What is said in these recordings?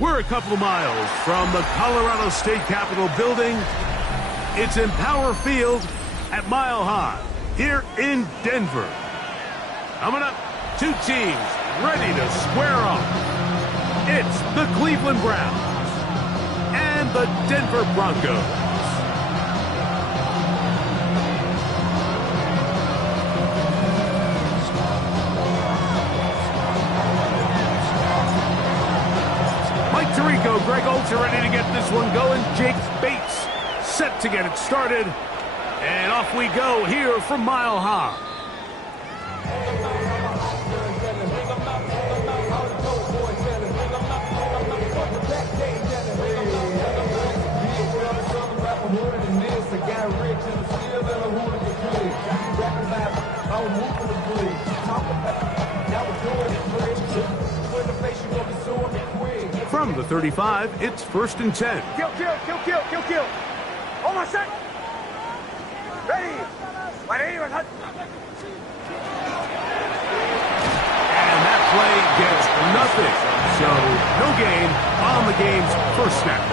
We're a couple of miles from the Colorado State Capitol building. It's in Power Field at Mile High here in Denver. Coming up, two teams ready to square off. It's the Cleveland Browns and the Denver Broncos. Tirico, Greg Olds are ready to get this one going. Jake Bates set to get it started. And off we go here from Mile High. From the 35, it's 1st and 10. Kill. Hold on a sec. Ready. And that play gets nothing. So no gain on the game's first snap.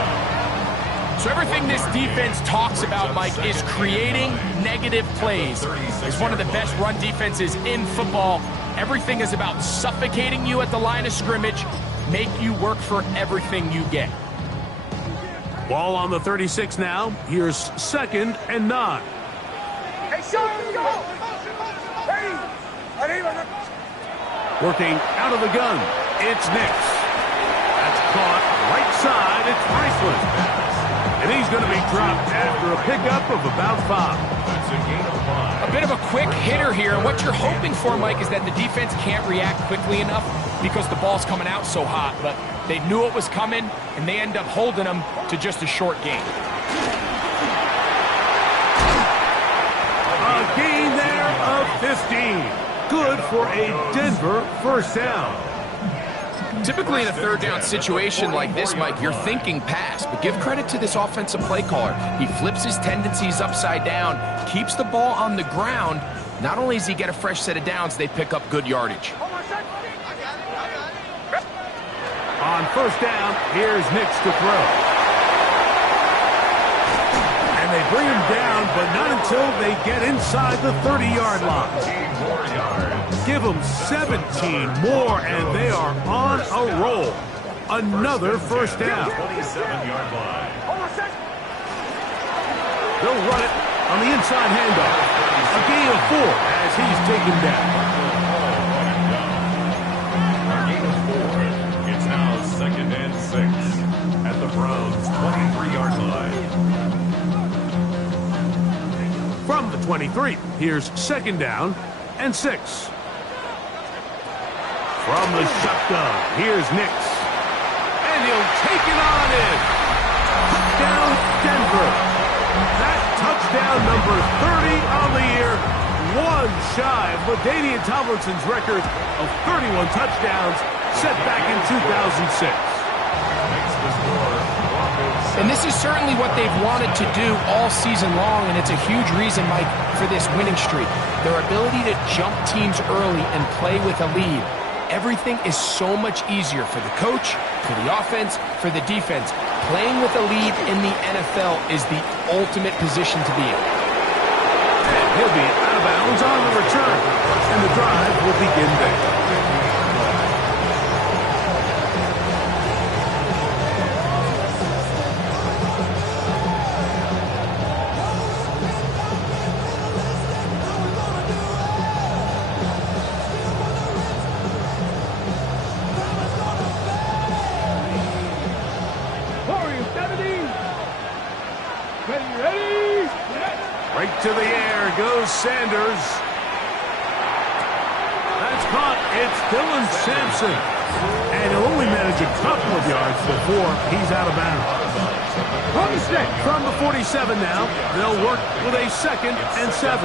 So everything this defense talks about, Mike, is creating negative plays. It's one of the best run defenses in football. Everything is about suffocating you at the line of scrimmage, make you work for everything you get. Ball on the 36 now. Here's 2nd and 9. Hey, Sean, let's go. Ready. Working out of the gun. It's Nix. That's caught right side. It's Franklin. And he's going to be dropped after a pickup of about 5. That's a gain of 5. A bit of a quick hitter here. And what you're hoping for, Mike, is that the defense can't react quickly enough because the ball's coming out so hot. But they knew it was coming, and they end up holding them to just a short gain. A gain there of 15. Good for a Denver first down. Typically in a 3rd down situation like this, Mike, you're thinking pass, but give credit to this offensive play caller. He flips his tendencies upside down, keeps the ball on the ground. Not only does he get a fresh set of downs, they pick up good yardage. On 1st down, here's Nix to throw. And they bring him down, but not until they get inside the 30-yard line. Give them 17 more, and they are on a roll. Another first down. 27-yard line. They'll run it on the inside handoff. A gain of 4 as he's taken down. A gain of 4. It's now 2nd and 6 at the Browns' 23-yard line. From the 23, here's 2nd down and 6. From the shotgun, here's Nix. And he'll take it on in. Touchdown, Denver. That touchdown number 30 on the year, one shy of LaDainian Tomlinson's record of 31 touchdowns set back in 2006. And this is certainly what they've wanted to do all season long, and it's a huge reason, Mike, for this winning streak. Their ability to jump teams early and play with a lead. Everything is so much easier for the coach, for the offense, for the defense. Playing with a lead in the NFL is the ultimate position to be in. And he'll be out of bounds on the return, and the drive will begin there. Right to the air goes Sanders. That's caught. It's Dylan Sampson. And he'll only manage a couple of yards before he's out of bounds. From the 47 now, they'll work with a 2nd and 7.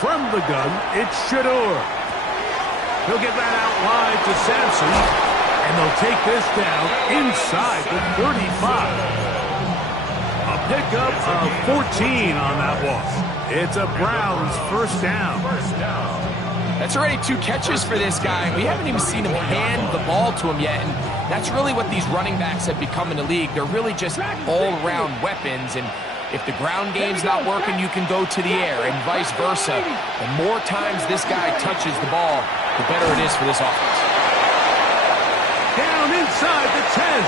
From the gun, it's Shador. He'll get that out wide to Sampson. And they'll take this down inside the 35. A pickup of 14 on that walk. It's a Browns first down. That's already 2 catches for this guy. We haven't even seen him hand the ball to him yet, and that's really what these running backs have become in the league. They're really just all-around weapons, and if the ground game's not working, you can go to the air, and vice versa. The more times this guy touches the ball, the better it is for this offense. Down inside the 10.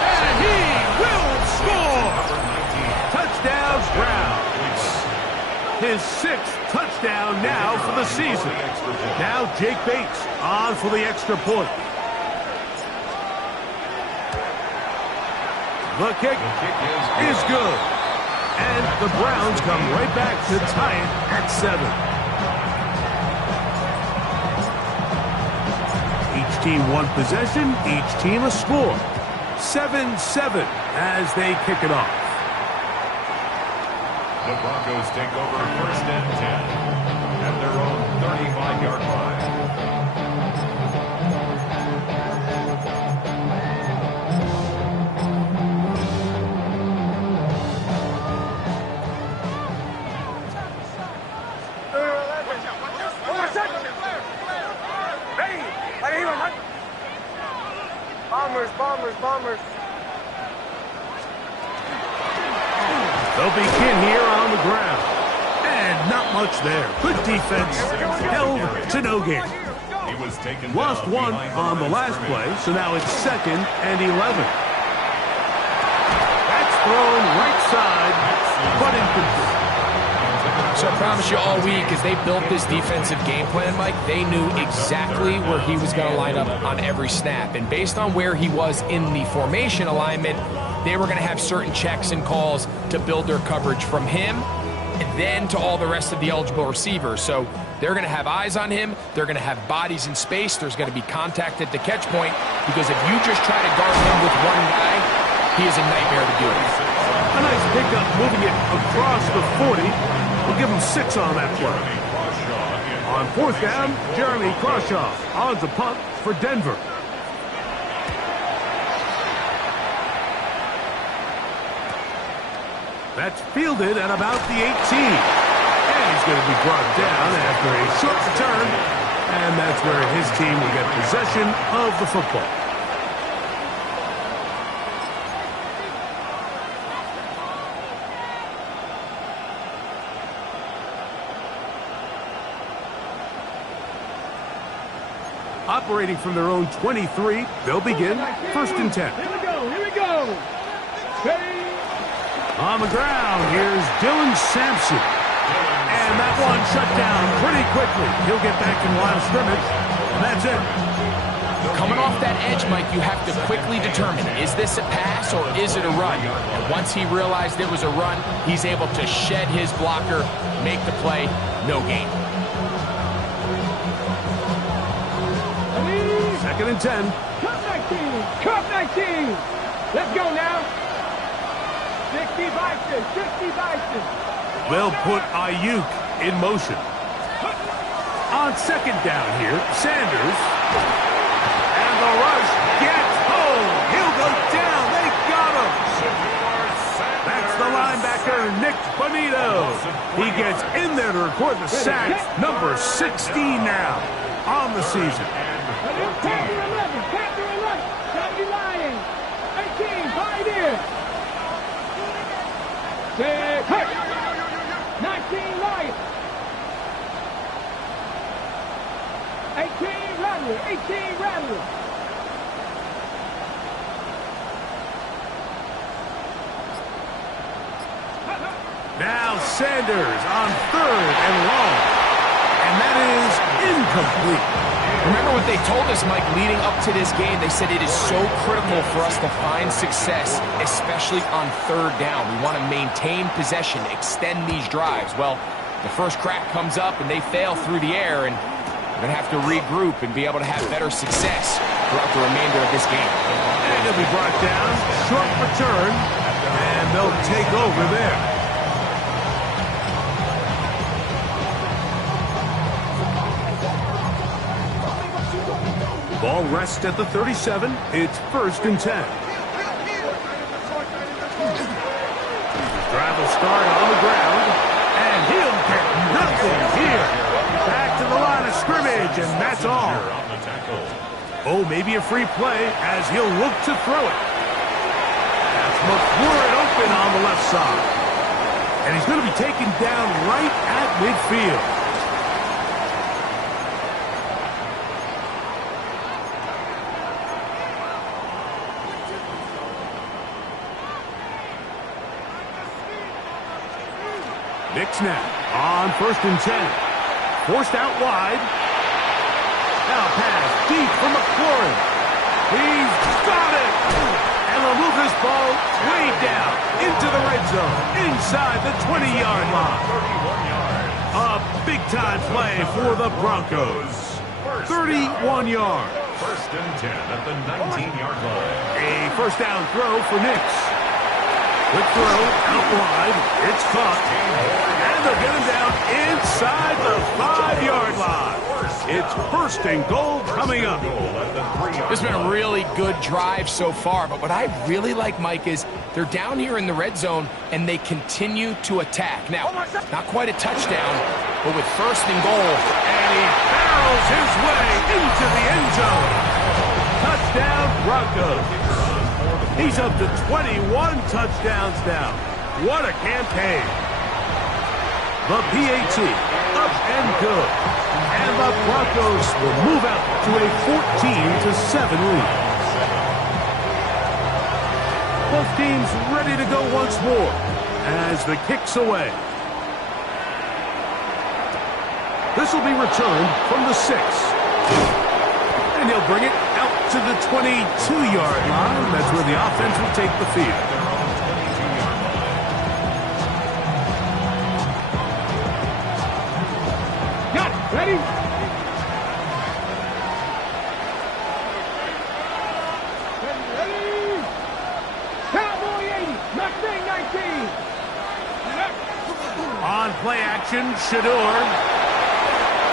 And he will score! Touchdown, Brown. His 6th touchdown now for the season. Now Jake Bates on for the extra point. The kick is good. And the Browns come right back to tie it at 7. Each team 1 possession, each team a score. 7-7 as they kick it off. The Broncos take over 1st and 10 at their own 35-yard line. Bombers. They'll begin here on the ground. And not much there. Good defense. Held to no gain. He was taken Lost down 1 behind the on the line of last scrimmage. play, so now it's 2nd and 11. That's thrown right side, but incomplete. So I promise you all week, as they built this defensive game plan, Mike, they knew exactly where he was going to line up on every snap. And based on where he was in the formation alignment, they were going to have certain checks and calls to build their coverage from him and then to all the rest of the eligible receivers. So they're going to have eyes on him. They're going to have bodies in space. There's going to be contact at the catch point, because if you just try to guard him with one guy, he is a nightmare to do it. A nice pickup moving it across the 40. We'll give him 6 on that play. On 4th down, Jeremy Crawshaw on the punt for Denver. That's fielded at about the 18. And he's going to be brought down after a short return. And that's where his team will get possession of the football. Operating from their own 23, they'll begin 1st and 10. Here we go. Ready? On the ground, here's Dylan Sampson. And that one shut down pretty quickly. He'll get back in line of scrimmage, and that's it. Coming off that edge, Mike, you have to quickly determine, is this a pass or is it a run? And once he realized it was a run, he's able to shed his blocker, make the play, no gain. 2nd and 10. Cut 19. Let's go now. 60 Bison. They'll put Ayuk in motion. On 2nd down here, Sanders. And the rush gets home. He'll go down. They got him. That's the linebacker, Nick Bonito. He gets in there to record the sack. Number 16 now on the season. Panther 11. Johnny Lions. 18, right in. 19 Lions. 18 Rattler. Now Sanders on 3rd and long. And that is incomplete. Remember what they told us, Mike, leading up to this game? They said it is so critical for us to find success, especially on 3rd down. We want to maintain possession, extend these drives. Well, the first crack comes up and they fail through the air, and we're going to have to regroup and be able to have better success throughout the remainder of this game. And he'll be brought down, short return, and they'll take over there. Ball rests at the 37. It's 1st and 10. Drive will start on the ground, and he'll get nothing here. Back to the line of scrimmage. that's all. On the tackle. Oh, maybe a free play as he'll look to throw it. That's McLaurin open on the left side. And he's going to be taken down right at midfield. Knicks now on 1st and 10. Forced out wide. Now pass deep from McLaurin. He's got it. And they'll move this ball way down into the red zone, inside the 20-yard line. 31 yards. A big-time play for the Broncos. 31 yards. 1st and 10 at the 19-yard line. A first down throw for Knicks. Quick throw out wide. It's caught. And they'll get him down inside the 5-yard line. It's 1st and goal coming up. This has been a really good drive so far, but what I really like, Mike, is they're down here in the red zone and they continue to attack. Now, not quite a touchdown, but with 1st and goal. And he barrels his way into the end zone. Touchdown, Broncos. He's up to 21 touchdowns now. What a campaign. The PAT up and good. And the Broncos will move out to a 14-7 lead. Both teams ready to go once more as the kick's away. This will be returned from the 6. And he'll bring it out to the 22-yard line. That's where the offense will take the field. Got it. Ready? Ready. Cowboy 80. Mustang 19. On play action, Shador.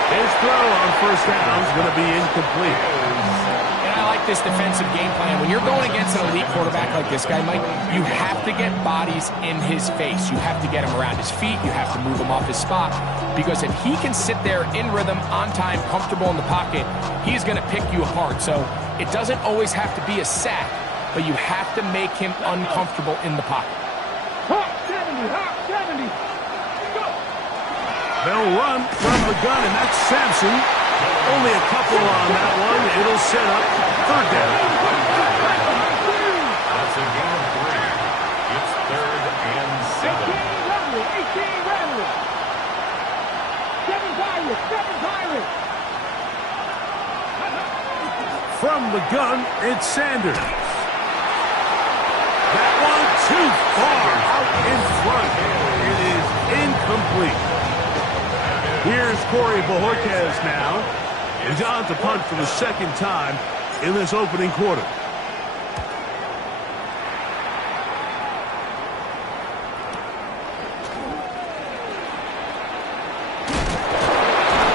His throw on 1st down is going to be incomplete. And I like this defensive game plan. When you're going against an elite quarterback like this guy, Mike, you have to get bodies in his face. You have to get him around his feet. You have to move him off his spot. Because if he can sit there in rhythm, on time, comfortable in the pocket, he's going to pick you apart. So it doesn't always have to be a sack, but you have to make him uncomfortable in the pocket. Hawk 70. Hawk 70. They'll run from the gun, and that's Sampson. Only a couple on that one. It'll set up 3rd down. That's a gain of 3. It's 3rd and 7. 18 Rattler. 7 Pirates. 7 Pirates. From the gun, it's Sanders. That one too far out in front. It is incomplete. Here's Corey Bojorquez now. He's on to punt for the 2nd time in this opening quarter.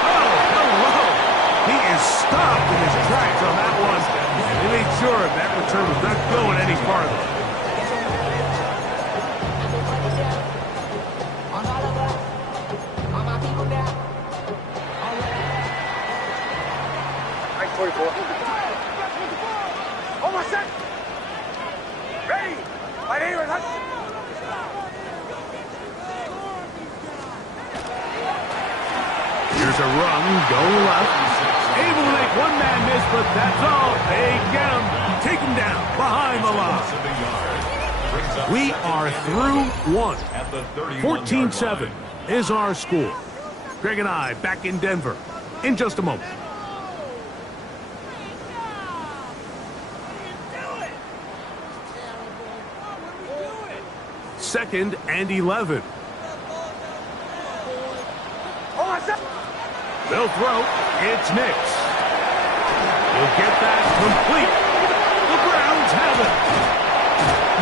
Oh, hello. He is stopped in his tracks on that one. He made sure that return was not going any farther. Almost set. Ready. My name is Here's a run, going left. Able to make one man miss, but that's all. They get him. Take him down behind the line. We are through one. 14-7 is our score. Greg and I back in Denver in just a moment. Second and 11. They'll throw. It's Knicks. He'll get that complete. The Browns have it.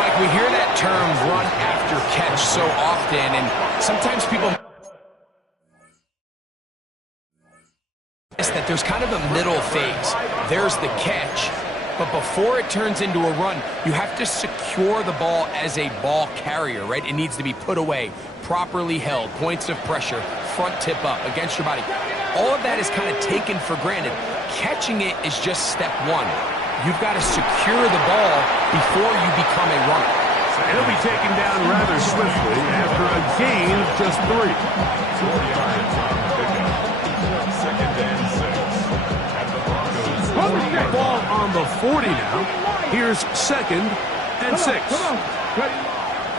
Mike, we hear that term run after catch so often, and sometimes people miss that there's kind of a middle phase. There's the catch, but before it turns into a run, you have to secure the ball as a ball carrier, right? It needs to be put away, properly held, points of pressure, front tip up against your body. All of that is kind of taken for granted. catching it is just step one. You've got to secure the ball before you become a runner. He'll be taken down rather swiftly after a gain of just 3. 4 yards on the pickup. Second and 6 at the Broncos. Ball on the 40 now. Here's second and 6.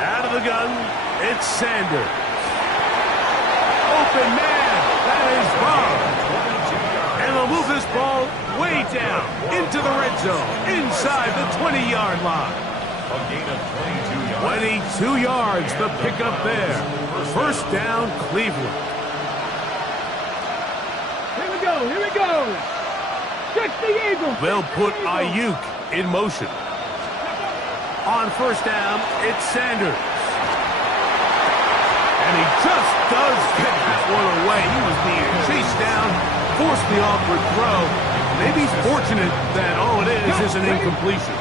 Out of the gun, it's Sanders. Open man, that is Bob. And they'll move this ball way down into the red zone, inside the 20-yard line. A gain of 22 22 yards. yards, the pickup there. First down, Cleveland. Here we go, here we go. Stretch the eagle. They'll put Ayuk in motion. On first down, it's Sanders. And he just does get that one away. He was being chased down, forced the awkward throw. Maybe he's fortunate that all it is an incompletion.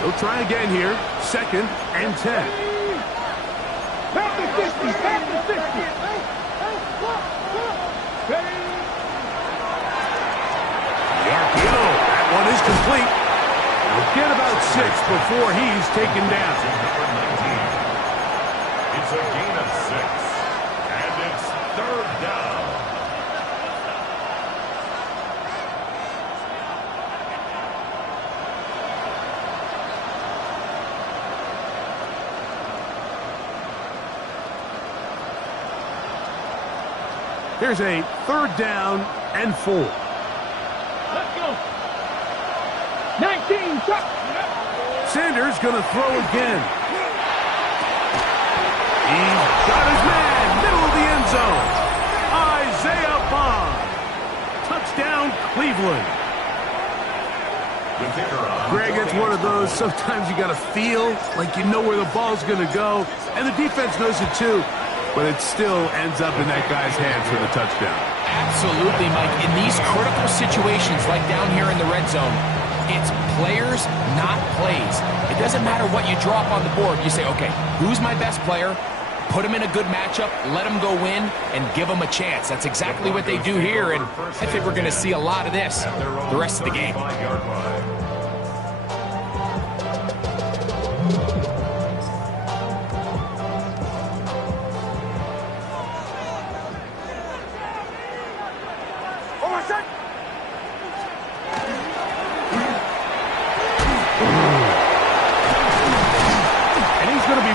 He'll try again here. Second and 10. Back to 50, back to 50. Yarkino, that one is complete. We'll get about 6 before he's taken down. Number 19. It's a gain of 6. And it's third down. Here's a third down and 4. Let's go. 19, shot. Sanders going to throw again. He's got his man, middle of the end zone. Isaiah Bond. Touchdown, Cleveland. The kicker on. Greg, it's one of those, sometimes you got to feel like you know where the ball's going to go, and the defense knows it too, but it still ends up in that guy's hands for the touchdown. Absolutely, Mike. In these critical situations, like down here in the red zone, it's players, not plays. It doesn't matter what you drop on the board. You say, okay, who's my best player? Put him in a good matchup, let him go win, and give him a chance. That's exactly what they do here, and I think we're going to see a lot of this the rest of the game. 5-yard line.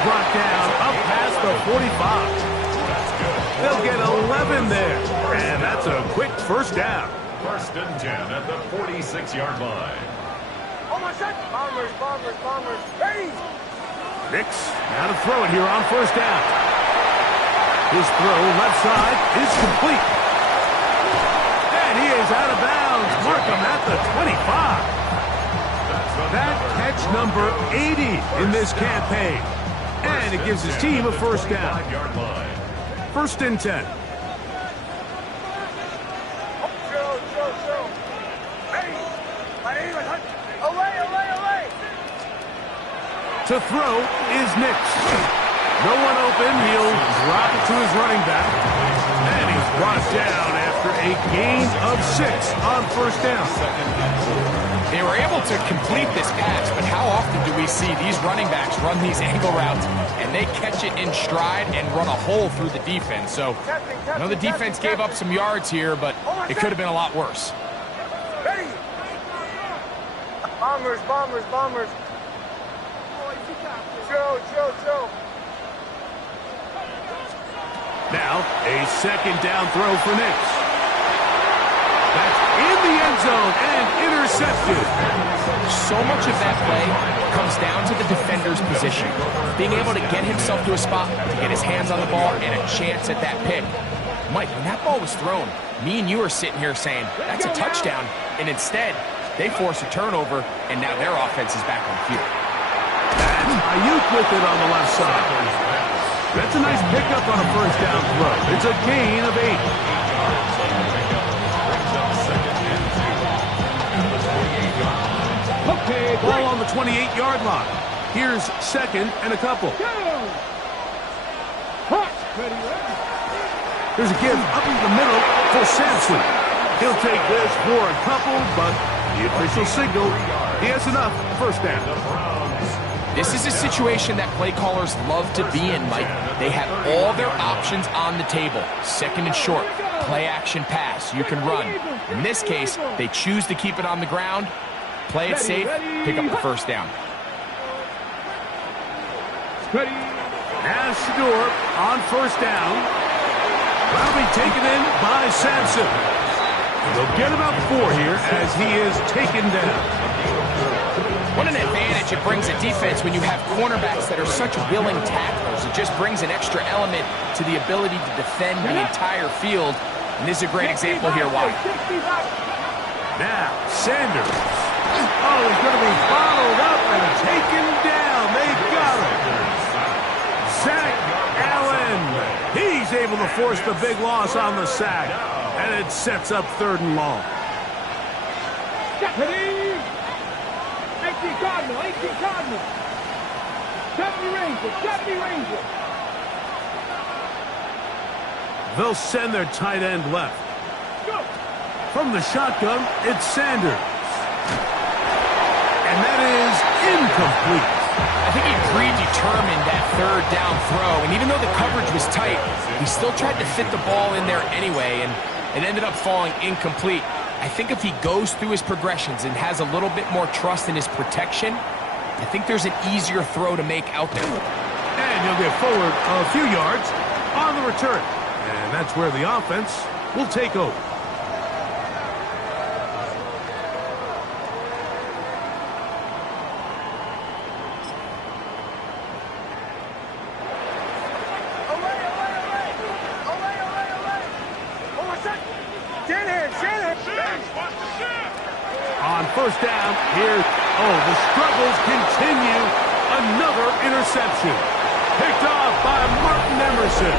Brought down up past the 45. They'll get 11 there, and that's a quick first down. First and 10 at the 46-yard line. Bombers, bombers, bombers. Ready. Nix now to throw it here on first down. His throw left side is complete. And he is out of bounds. Mark him at the 25. That catch number 80 in this campaign. And it gives his team a first down. First and 10. To throw is Nix. No one open. He'll drop it to his running back. And he's brought down after a gain of 6 on first down. They were able to complete this pass, but how often do we see these running backs run these angle routes and they catch it in stride and run a hole through the defense? So I know the defense gave up some yards here, but it could have been a lot worse. Ready. Bombers, bombers, bombers. Joe. Now, a second down throw for Nix. That's in the end zone and intercepted. So much of that play comes down to the defender's position. Being able to get himself to a spot, to get his hands on the ball, and a chance at that pick. Mike, when that ball was thrown, me and you are sitting here saying, that's a touchdown, and instead, they force a turnover, and now their offense is back on the field. That's Ayuk with it on the left side. That's a nice pickup on a first down throw. It's a gain of 8. Okay, ball on the 28-yard line. Here's second and a couple. There's a give up in the middle for Sampson. He'll take this for a couple, but the official signal, he has enough. First down. This is a situation that play callers love to be in, Mike. They have all their options on the table. Second and short, play action pass, you can run. In this case, they choose to keep it on the ground, play it safe, pick up the first down. As Shador on first down. That'll be taken in by Sampson. They'll get about 4 here as he is taken down. What an advantage it brings a defense when you have cornerbacks that are such willing tacklers. It just brings an extra element to the ability to defend the entire field. And this is a great example here why. Now, Sanders. Oh, he's going to be followed up and taken down. They got him. Zach Allen. He's able to force the big loss on the sack. And it sets up 3rd and long. 18 Cardinal. 70 Ranger. They'll send their tight end left. From the shotgun, it's Sanders. And that is incomplete. I think he predetermined that 3rd down throw, and even though the coverage was tight, he still tried to fit the ball in there anyway, and it ended up falling incomplete. I think if he goes through his progressions and has a little bit more trust in his protection, I think there's an easier throw to make out there. And he'll get forward a few yards on the return. And that's where the offense will take over. On first down, here, the struggles continue. Another interception. Picked off by Martin Emerson.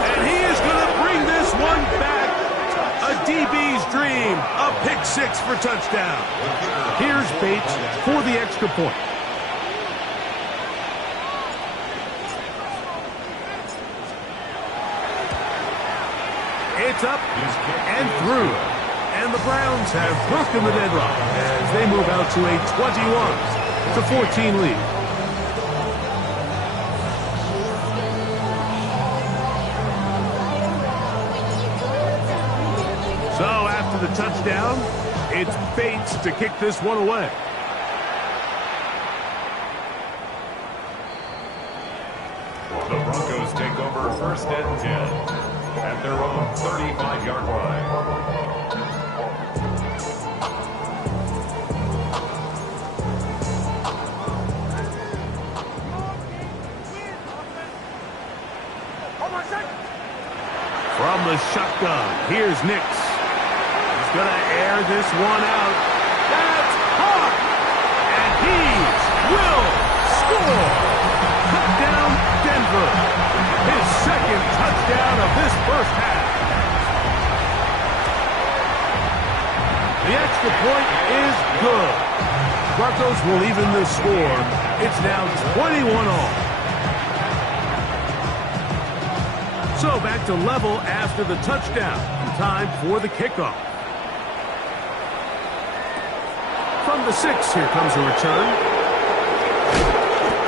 And he is going to bring this one back. A DB's dream. A pick 6 for touchdown. Here's Bates for the extra point. It's up and through. And the Browns have broken the deadlock as they move out to a 21-14 lead. So after the touchdown, it's Bates to kick this one away. The Broncos take over 1st and 10 at their own 35-yard line. From the shotgun, here's Nix. He's going to air this one out. That's hot! And he will score! Touchdown, Denver. His 2nd touchdown of this first half. The extra point is good. Broncos will even the score. It's now 21-all. So back to level after the touchdown. Time for the kickoff. From the 6, here comes a return.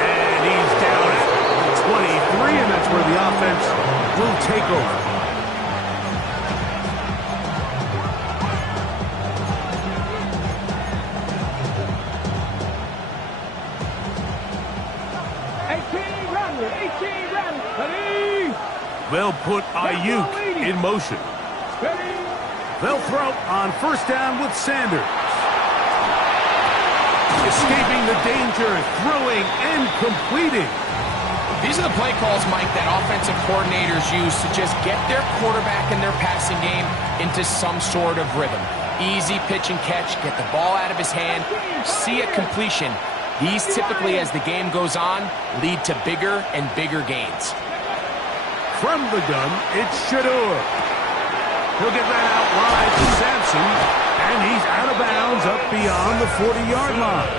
And he's down at 23, and that's where the offense will take over. They'll put Ayuk in motion. They'll throw on first down with Sanders. Escaping the danger, throwing and completing. These are the play calls, Mike, that offensive coordinators use to just get their quarterback and their passing game into some sort of rhythm. Easy pitch and catch, get the ball out of his hand, see a completion. These typically, as the game goes on, lead to bigger and bigger gains. From the gun, it's Shador. He'll get that out wide to Sampson, and he's out of bounds up beyond the 40-yard line.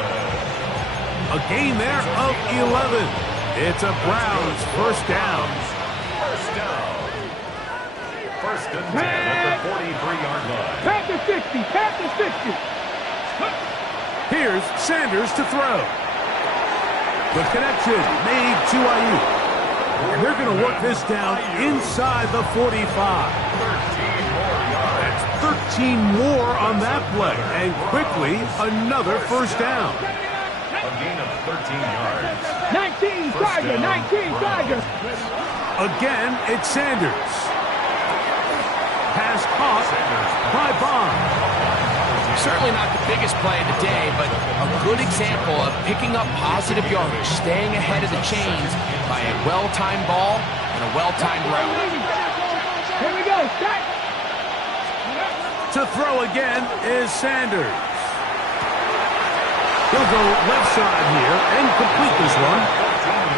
A gain there of 11. It's a Browns first down. First and 10 at the 43-yard line. 60. Pass the 60. Here's Sanders to throw. The connection made to Ayuk. And they're going to work this down inside the 45. That's 13 more on that play. And quickly, another first down. A gain of 13 yards. 19 Tiger, 19 Tiger. Again, it's Sanders. Pass caught by Bond. Certainly not the biggest play of the day, but a good example of picking up positive yardage, staying ahead of the chains by a well-timed ball and a well-timed route. Here we go, set. To throw again is Sanders. He'll go left side here and complete this one.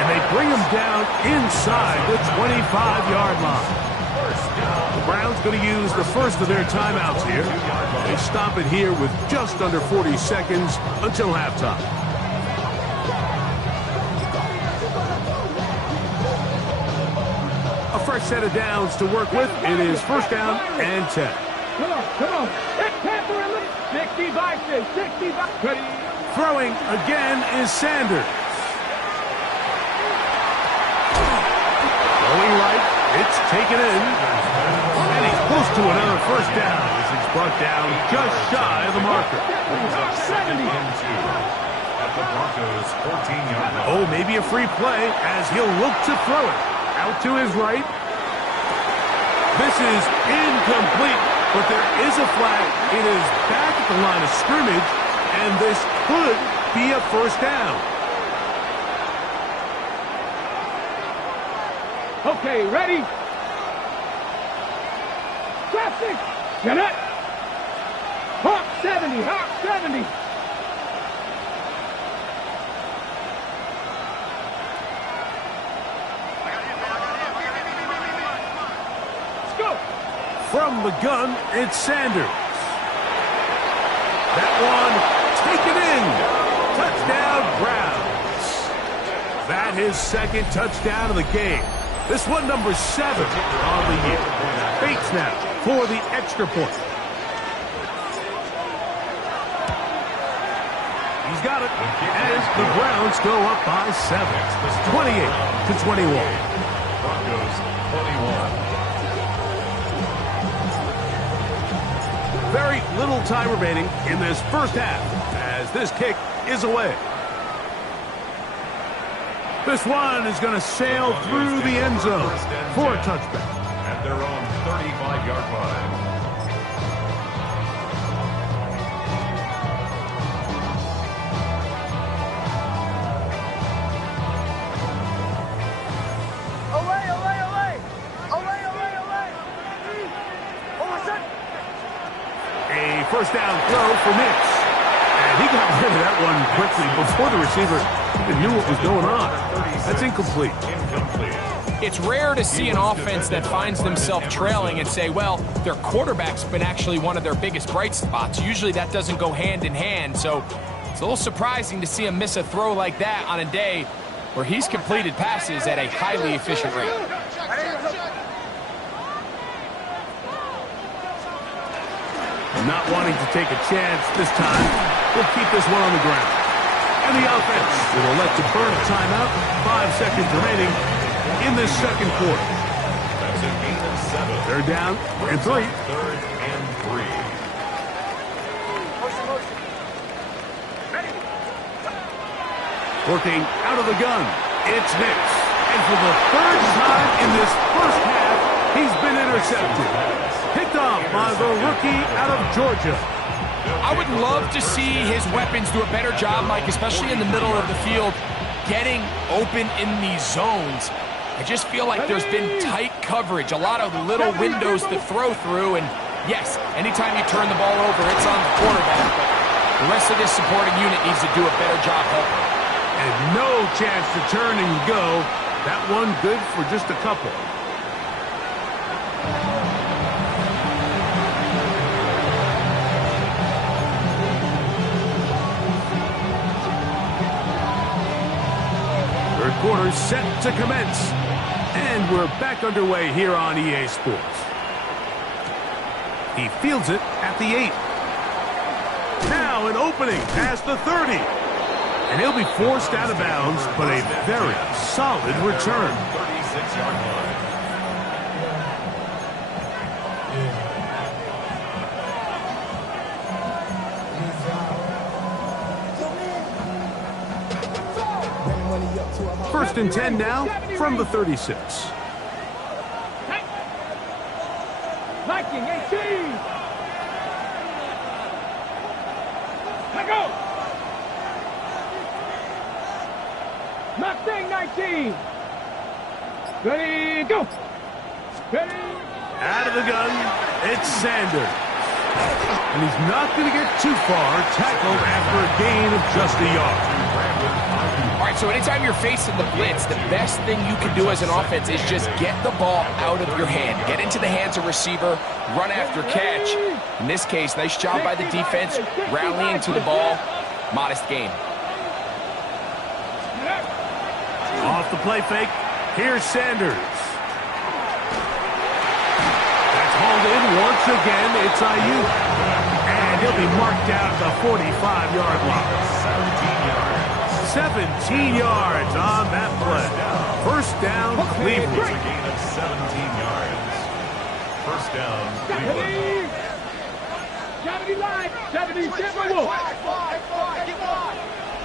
And they bring him down inside the 25-yard line. The Browns going to use the first of their timeouts here. They stop it here with just under 40 seconds until halftime. A fresh set of downs to work with. It is first down and 10. Come on, come on. It's Panther and 60 boxes, 60 boxes. Throwing again is Sanders. Going right, it's taken in. And he's close to another first down as he's brought down just shy of the marker. At the Broncos' 14-yard line. Oh, maybe a free play as he'll look to throw it. Out to his right. This is incomplete, but there is a flag. It is back at the line of scrimmage, and this could be a first down. Okay, ready? Traffic! Get it! Hawk 70, Hawk 70! Let's go! From the gun, it's Sanders. That one taken in. Touchdown, Browns. That his second touchdown of the game. This one, number 7 on the year. Bates now for the extra point. He's got it. As the Browns go up by 7. 28-21. Broncos 21. Very little time remaining in this first half as this kick is away. This one is going to sail through the end zone for a touchback. At their own 35-yard line. Away, away, away! Away, away, away! A first down throw for Nix. And he got rid of that one quickly before the receiver even knew what was going on. That's incomplete. It's rare to see an offense that finds themselves trailing and say, well, their quarterback's been actually one of their biggest bright spots. Usually that doesn't go hand in hand, so it's a little surprising to see him miss a throw like that on a day where he's completed passes at a highly efficient rate. Not wanting to take a chance this time, we'll keep this one on the ground. And the offense will elect to burn a timeout. 5 seconds remaining in this second quarter. That's a gain of 7. They're down and 3. Third and 3. Working out of the gun, it's Nix. And for the third time in this first half, he's been intercepted. Picked off by the rookie out of Georgia. I would love to see his weapons do a better job, Mike, especially in the middle of the field, getting open in these zones. I just feel like there's been tight coverage, a lot of little windows to throw through, and yes, anytime you turn the ball over, it's on the quarterback, but the rest of this supporting unit needs to do a better job helping. And no chance to turn and go. That one good for just a couple. Third quarter set to commence. And we're back underway here on EA Sports. He fields it at the 8. Now an opening past the 30. And he'll be forced out of bounds, but a very solid return. 36-yard line. First and 10 now from the 36. Liking 18. Let go. Mustang 19. Ready, go. Ready. Out of the gun, it's Sanders. And he's not going to get too far, tackled after a gain of just a yard. All right, so anytime you're facing the blitz, the best thing you can do as an offense is just get the ball out of your hand. Get into the hands of receiver, run after catch. In this case, nice job by the defense, rallying to the ball. Modest gain. Off the play fake, here's Sanders. That's hauled in once again, it's Ayuk. And he'll be marked down at the 45-yard line. 17 yards on that play. First down, Cleveland. A gain of 17 yards. First down, Cleveland. 79.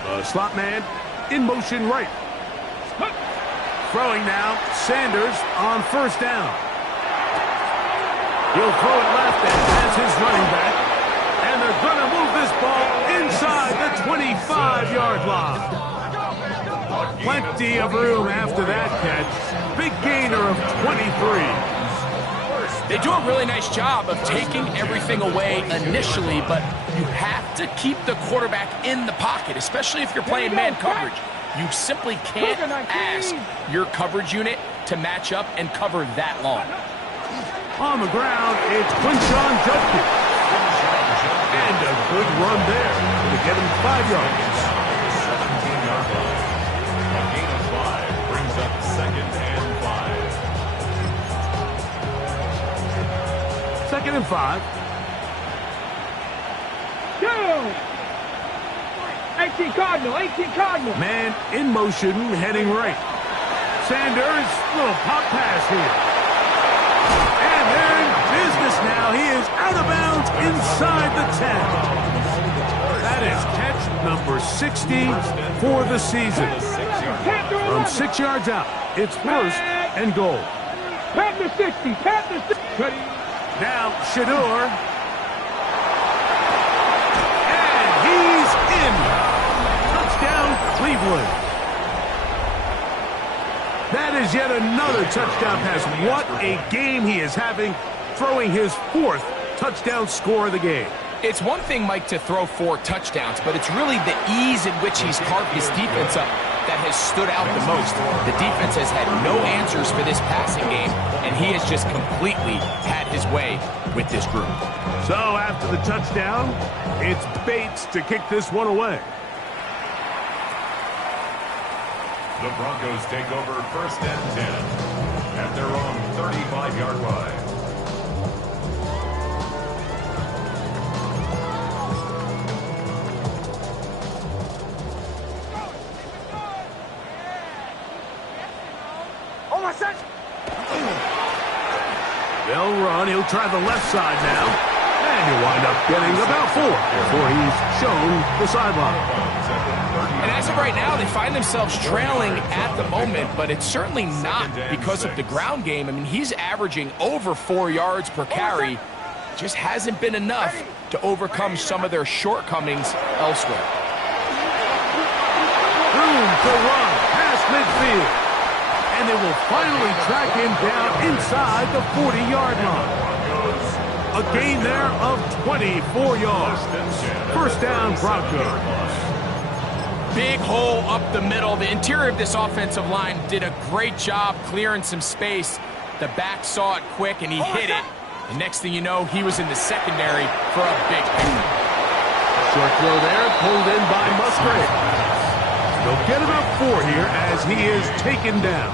The slot man in motion right. Throwing now, Sanders on first down. He'll throw it left, and that's his running back. And they're going to move this ball inside the 25-yard line. Plenty of room after that catch. Big gainer of 23. They do a really nice job of taking everything away initially, but you have to keep the quarterback in the pocket, especially if you're playing man coverage. You simply can't ask your coverage unit to match up and cover that long. On the ground, it's Quinshawn Judkins. And a good run there to get him 5 yards. 17-yard line. A gain of 5 brings up 2nd and 5. 2nd and 5. Go. 18 Cardinal. Man in motion, heading right. Sanders, little pop pass here. And they're in business now. He is out of bounds inside the 10. That is catch number 60 for the season. From 6 yards out, it's first and goal. Panther 60. Now, Shador. And he's in. Touchdown, Cleveland. That is yet another touchdown pass. What a game he is having, throwing his 4th touchdown score of the game. It's one thing, Mike, to throw 4 touchdowns, but it's really the ease in which he's carved his defense up that has stood out the most. The defense has had no answers for this passing game, and he has just completely had his way with this group. So after the touchdown, it's Bates to kick this one away. The Broncos take over 1st and 10 at their own 35-yard line. They'll run. He'll try the left side now. And he'll wind up getting about 4 before he's shown the sideline. And as of right now, they find themselves trailing at the moment, but it's certainly not because of the ground game. I mean, he's averaging over 4 yards per carry. Just hasn't been enough to overcome some of their shortcomings elsewhere. Room to run past midfield. And they will finally track him down inside the 40-yard line. A gain there of 24 yards. First down, Broncos. Big hole up the middle. The interior of this offensive line did a great job clearing some space. The back saw it quick, and he hit it. And next thing you know, he was in the secondary for a big pick. Short throw there, pulled in by Musgrave. They'll get about 4 here as he is taken down.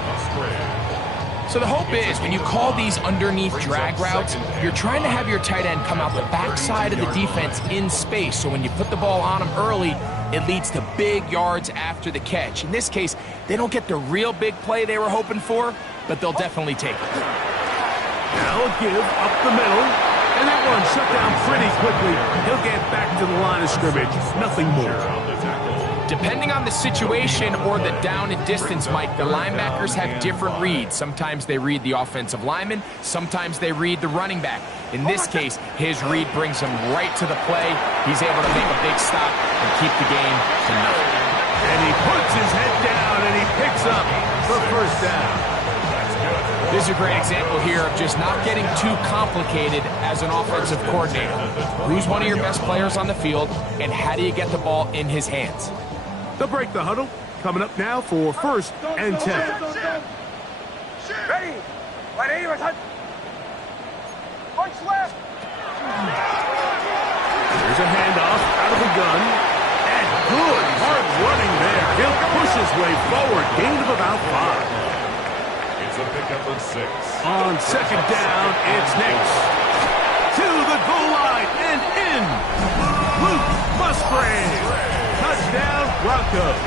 So So the hope is when you call these underneath drag routes, you're trying to have your tight end come out the backside of the defense in space. So when you put the ball on him early, it leads to big yards after the catch. In this case, they don't get the real big play they were hoping for, but they'll definitely take it. Now a give up the middle, and that one shut down pretty quickly. He'll get back to the line of scrimmage, nothing more. Depending on the situation or the down and distance, Mike, the linebackers have different reads. Sometimes they read the offensive lineman, sometimes they read the running back. In this case, his read brings him right to the play. He's able to make a big stop and keep the game to nothing. And he puts his head down and he picks up the first down. This is a great example here of just not getting too complicated as an offensive coordinator. Who's one of your best players on the field, and how do you get the ball in his hands? They'll break the huddle. Coming up now for 1st and 10. Ready. Punch left. There's a handoff out of the gun. And good hard running there. He'll push his way forward. Gain of about 5. It's a pickup of 6. On 2nd down, it's Nicks. To the goal line and in. Luke Musgrave. Touchdown, Broncos.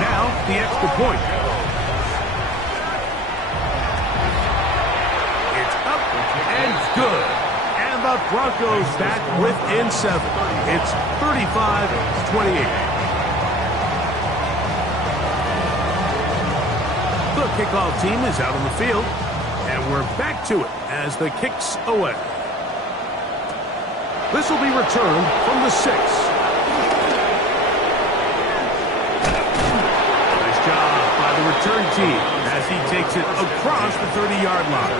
Now, the extra point. It's up and good. And the Broncos back within 7. It's 35-28. The kickoff team is out on the field. And we're back to it as the kick's away. This will be returned from the 6. The return team as he takes it across the 30-yard line.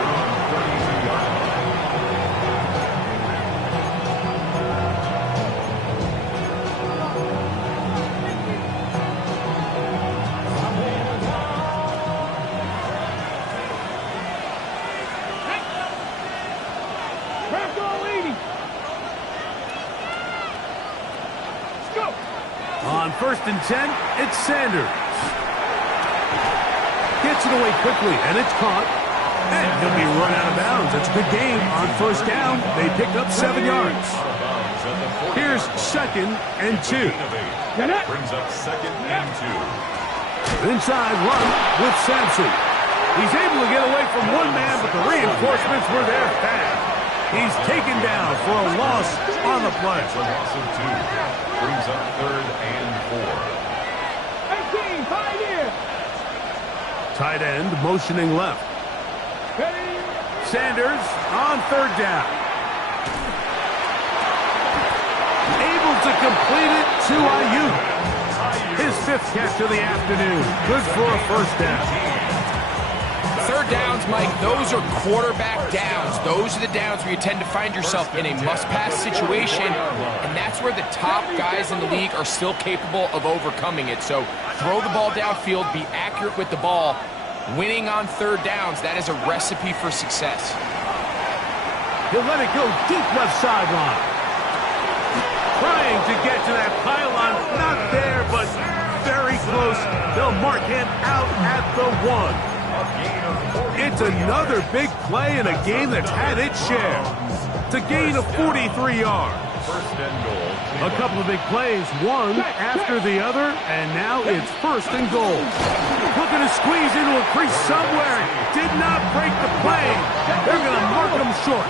On 1st and 10, it's Sanders. Gets it away quickly, and it's caught. And he'll be run out of bounds. It's a good game on 1st down. They picked up 7 yards. Here's 2nd and 2. Brings up 2nd and 2. Inside run with Sampson. He's able to get away from one man, but the reinforcements were there fast. He's taken down for a loss on the play. It's a loss of 2. Brings up 3rd and 4. 18, 5 here. Tight end motioning left. Sanders on 3rd down. Able to complete it to Ayuk. His 5th catch of the afternoon. Good for a 1st down. 3rd downs, Mike, those are quarterback downs. Those are the downs where you tend to find yourself in a must-pass situation, and that's where the top guys in the league are still capable of overcoming it. So throw the ball downfield, be accurate with the ball. Winning on 3rd downs, that is a recipe for success. He'll let it go deep left sideline. Trying to get to that pylon. Not there, but very close. They'll mark him out at the 1. It's another big play in a game that's had its share. It's a gain of 43 yards. 1st and goal. A couple of big plays, one after the other, and now it's 1st and goal. Looking to squeeze into a crease somewhere. Did not break the play. They're going to mark him short.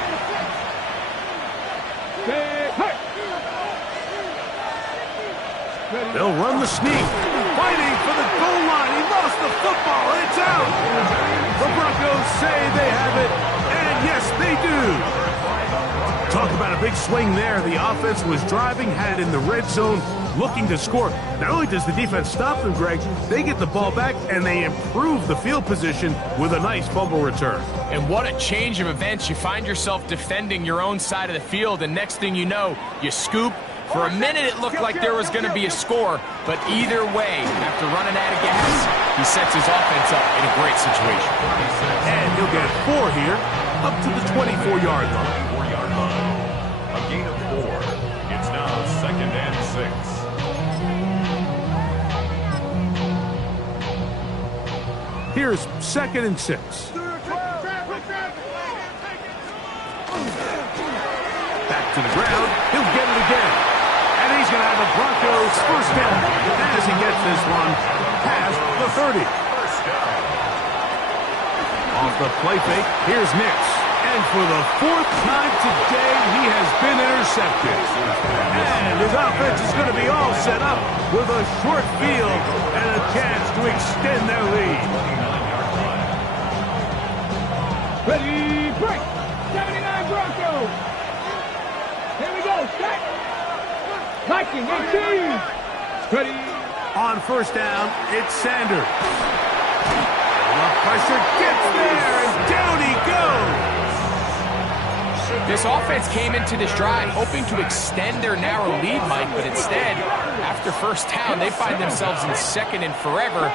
They'll run the sneak. Fighting for the goal line. He lost the football. It's out. The Broncos say they have it, and yes, they do. Talk about a big swing there. The offense was driving, had it in the red zone, looking to score. Not only does the defense stop them, Greg, they get the ball back, and they improve the field position with a nice fumble return. And what a change of events. You find yourself defending your own side of the field, and next thing you know, you scoop. For a minute, it looked like there was going to be a score, but either way, after running out of gas, he sets his offense up in a great situation. And he'll get 4 here, up to the 24-yard line. 24-yard line. A gain of 4. It's now 2nd and 6. Here's 2nd and 6. to the ground. He'll get it again. And he's going to have the Broncos first down as he gets this one past the 30. Off the play fake, here's Nix. And for the fourth time today, he has been intercepted. And his offense is going to be all set up with a short field and a chance to extend their lead. Ready, break! 79 Broncos! Here we go, set! Viking 18! Ready! On first down, it's Sanders. The pressure gets there, and down he goes. This offense came into this drive hoping to extend their narrow lead, Mike, but instead, after first down, they find themselves in second and forever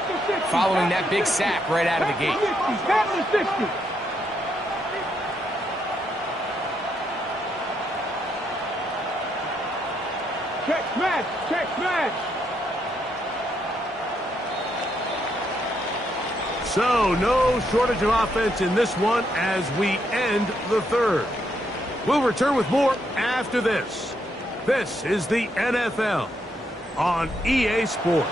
following that big sack right out of the gate. Check smash! Check smash! So, no shortage of offense in this one as we end the third. We'll return with more after this. This is the NFL on EA Sports.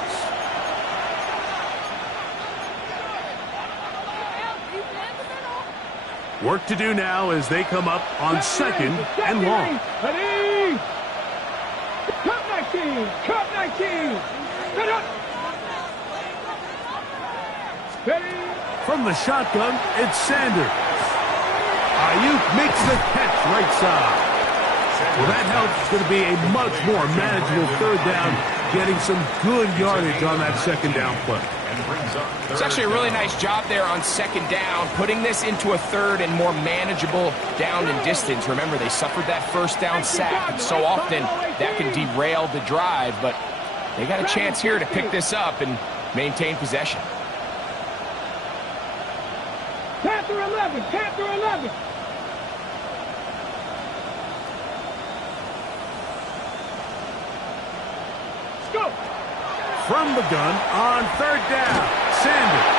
Work to do now as they come up on second and long. Ready! Cut 19! Cut 19! Cut up! Ready! From the shotgun, it's Sanders. Ayuk makes the catch right side. Well, that helps. It's going to be a much more manageable third down, getting some good yardage on that second down play. It's actually a really nice job there on second down, putting this into a third and more manageable down and distance. Remember, they suffered that first down sack, and so often that can derail the drive, but they got a chance here to pick this up and maintain possession. Panther 11! Panther 11! Let's go! From the gun on third down, Sanders.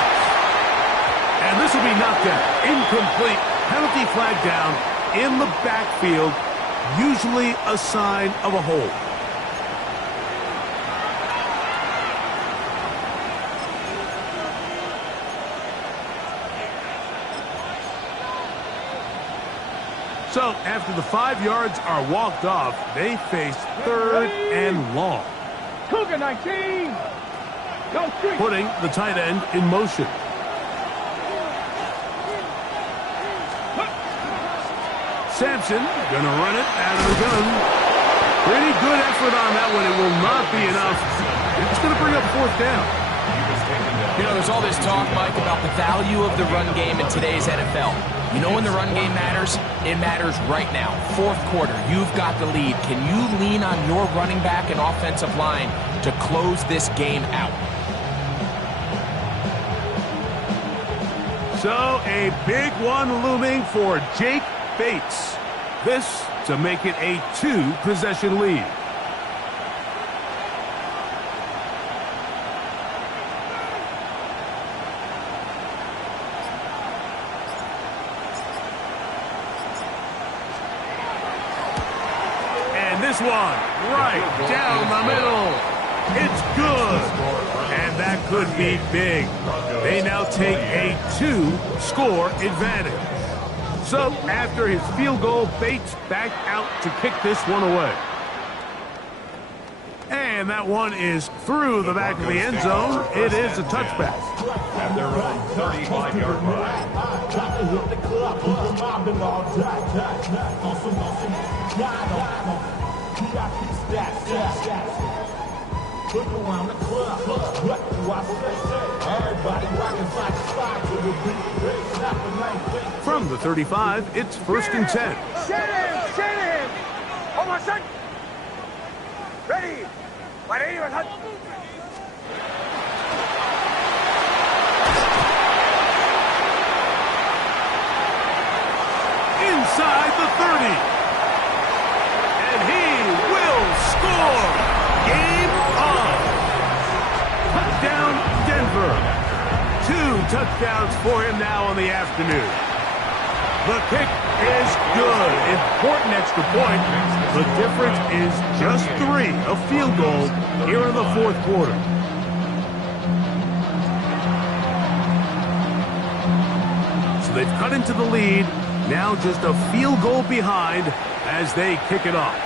And this will be knocked out. Incomplete. Penalty flag down in the backfield. Usually a sign of a hold. So, after the 5 yards are walked off, they face third and long. Cougar 19! Go street! Putting the tight end in motion. Sampson gonna run it out of the gun. Pretty good effort on that one. It will not be enough. It's gonna bring up fourth down. You know, there's all this talk, Mike, about the value of the run game in today's NFL. You know when the run game matters? It matters right now. Fourth quarter, you've got the lead. Can you lean on your running back and offensive line to close this game out? So, a big one looming for Jake Bates. This to make it a 2-possession lead. This one right down the middle. It's good. And that could be big. They now take a 2-score advantage. So after his field goal, Bates back out to kick this one away. And that one is through the back of the end zone. It is a touchback. At their own 35-yard line. From the 35, it's first and 10. Shanahan! Hold on, son! Ready! Inside the 30. And he will score. Game on. Touchdown, Denver. 2 touchdowns for him now on the afternoon. The kick is good. Important extra point. The difference is just 3, a field goal here in the fourth quarter. So they've cut into the lead. Now just a field goal behind as they kick it off.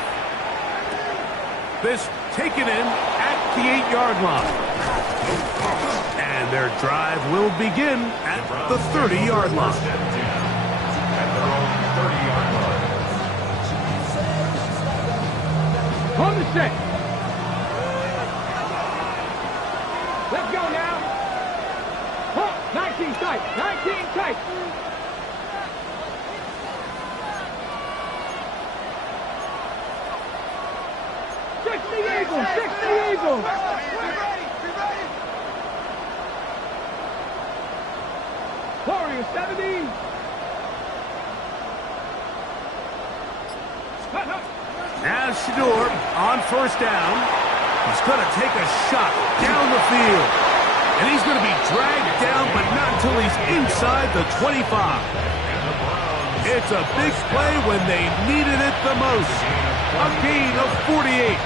This taken in at the 8-yard line. And their drive will begin at the 30-yard line. At their own 30-yard line. On the set. Let's go now. 19 tight. 19 tight. Eagles, 60 Eagles. Warriors 70. Now Shador on first down. He's going to take a shot down the field. And he's going to be dragged down, but not until he's inside the 25. It's a big play when they needed it the most. A gain of 48.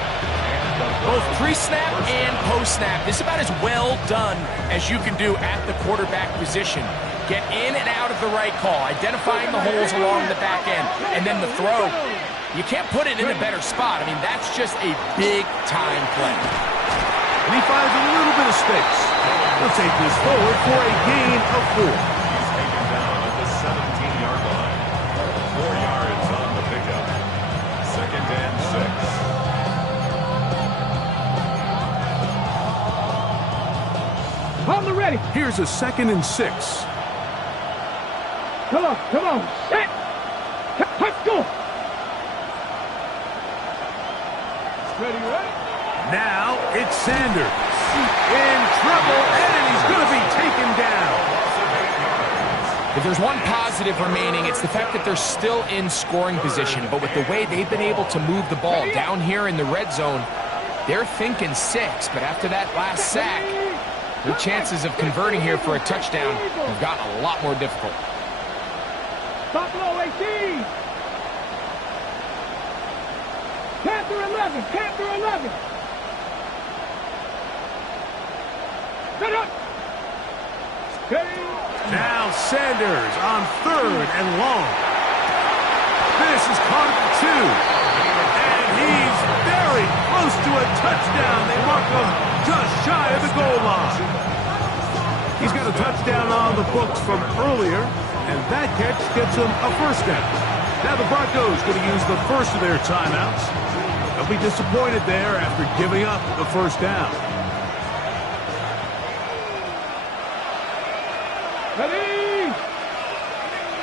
Both pre-snap and post-snap. This is about as well done as you can do at the quarterback position. Get in and out of the right call, identifying the holes along the back end, and then the throw. You can't put it in a better spot. I mean, that's just a big-time play. And he finds a little bit of space. He'll take this forward for a gain of 4. He's taken down at the 17-yard line. 4 yards on the pickup. 2nd and 6. On the ready. Here's a 2nd and 6. Come on. Set. Let's go. Ready. Now it's Sanders. In trouble, and he's going to be taken down. If there's one positive remaining, it's the fact that they're still in scoring position. But with the way they've been able to move the ball down here in the red zone, they're thinking 6. But after that last sack, their chances of converting here for a touchdown have gotten a lot more difficult. Buffalo 18. Panther 11. Set up. Now Sanders on 3rd and long. This is caught at the 2. And he's very close to a touchdown. They mark him just shy of the goal line. He's got a touchdown on the books from earlier, and that catch gets him a first down. Now the Broncos going to use the first of their timeouts. They'll be disappointed there after giving up the first down. Ready!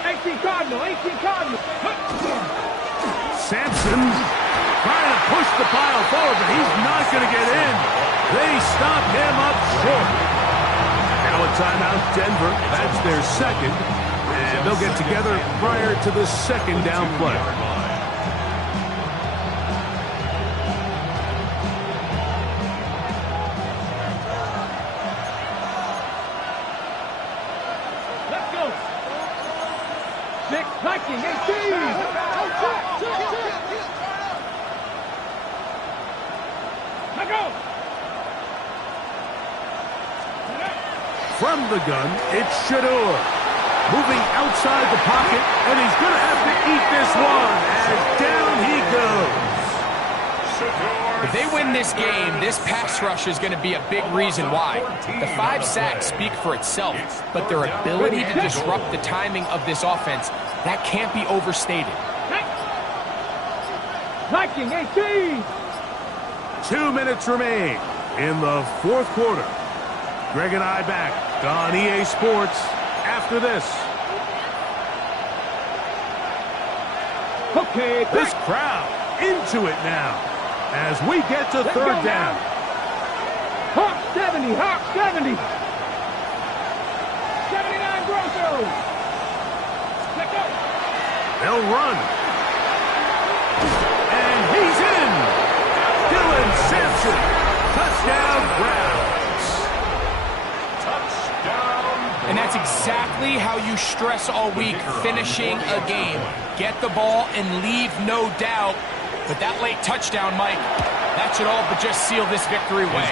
18 Cardinal. Sampson trying to push the pile forward, but he's not going to get in. They stop him up short. Now a timeout, Denver. That's their 2nd. And they'll get together prior to the 2nd down play. Viking 18. Let go. From the gun, it's Shador. Moving outside the pocket, and he's going to have to eat this one as down he goes. If they win this game, this pass rush is going to be a big reason why. The 5 sacks speak for itself, but their ability to disrupt the timing of this offense, that can't be overstated. Viking 18. 2 minutes remain in the fourth quarter. Greg and I back on EA Sports after this. Okay, This crowd into it now as we get to third down. Hawk 70. 79 Broncos. Let go. They'll run. And he's in. Dylan Sampson. Touchdown Browns. And that's exactly exactly how you stress all week, finishing a game. Get the ball and leave no doubt. But that late touchdown, Mike, that should all but just seal this victory away.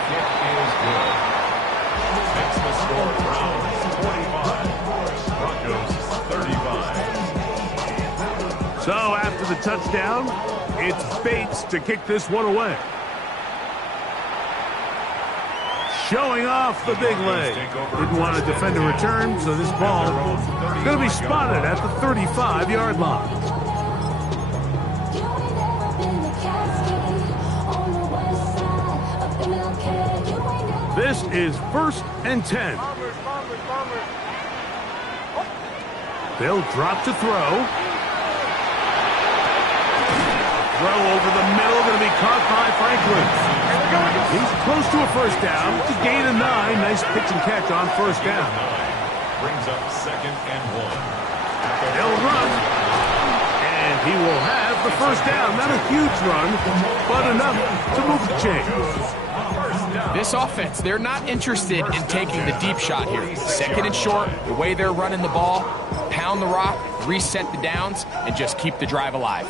Makes the score Browns 25, Broncos 35. So after the touchdown, it's Bates to kick this one away. Showing off the big leg. Didn't want to defend a return, so this ball is going to be spotted at the 35-yard line. This is 1st and 10. They'll drop to throw. Throw over the middle, going to be caught by Franklin. He's close to a first down. It's a gain of 9. Nice pitch and catch on first down. Brings up 2nd and 1. They'll run. And he will have the first down. Not a huge run, but enough to move the chains. This offense, they're not interested in taking the deep shot here. 2nd and short, the way they're running the ball, pound the rock, reset the downs, and just keep the drive alive.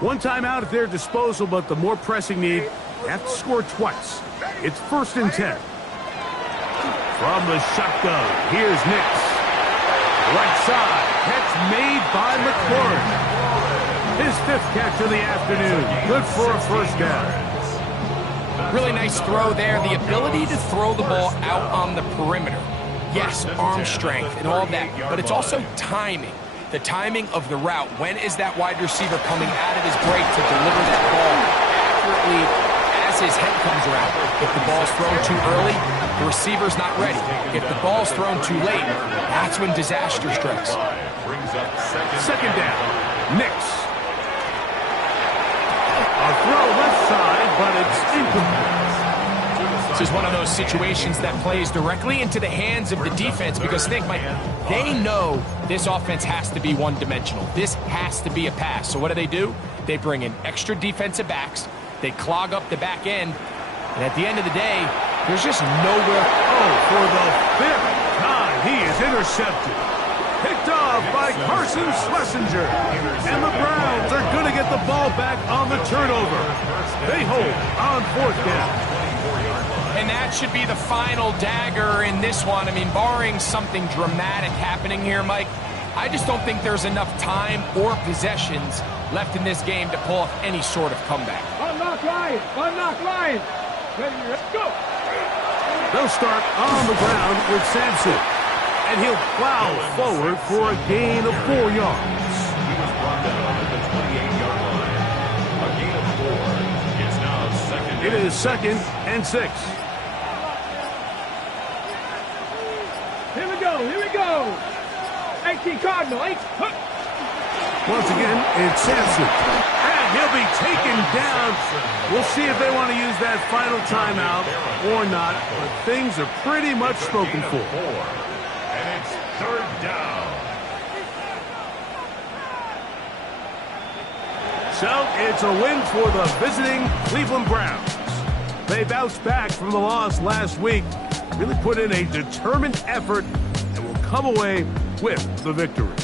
One timeout at their disposal, but the more pressing need, they have to score twice. It's 1st and 10. From the shotgun, here's Nix. Right side, catch made by McLaurin. His 5th catch of the afternoon. Good for a first down. Really nice throw there. The ability to throw the ball out on the perimeter. Yes, arm strength and all that, but it's also timing. The timing of the route. When is that wide receiver coming out of his break to deliver that ball accurately as his head comes around? If the ball's thrown too early, the receiver's not ready. If the ball's thrown too late, that's when disaster strikes. Second down. Nix. A throw left side, but it's incomplete. This is one of those situations that plays directly into the hands of the defense because think, Mike, they know this offense has to be one-dimensional. This has to be a pass. So what do? They bring in extra defensive backs. They clog up the back end. And at the end of the day, there's just nowhere. Oh, for the 5th time, he is intercepted. Picked off by Carson Schlesinger. And the Browns are going to get the ball back on the turnover. They hold on 4th down. And that should be the final dagger in this one. I mean, barring something dramatic happening here, Mike, I just don't think there's enough time or possessions left in this game to pull off any sort of comeback. Unlock line! Unlock line! Ready, go! They'll start on the ground with Sampson. And he'll plow forward for a gain of 4 yards. He was brought down at the 28-yard line. A gain of 4. It's now 2nd. It is 2nd and 6. Here we go! Here we go! 18 Cardinal! 8. Once again, it's Sampson. And he'll be taken down. We'll see if they want to use that final timeout or not. But things are pretty much spoken for. And it's 3rd down. So it's a win for the visiting Cleveland Browns. They bounced back from the loss last week, really put in a determined effort, and will come away with the victory.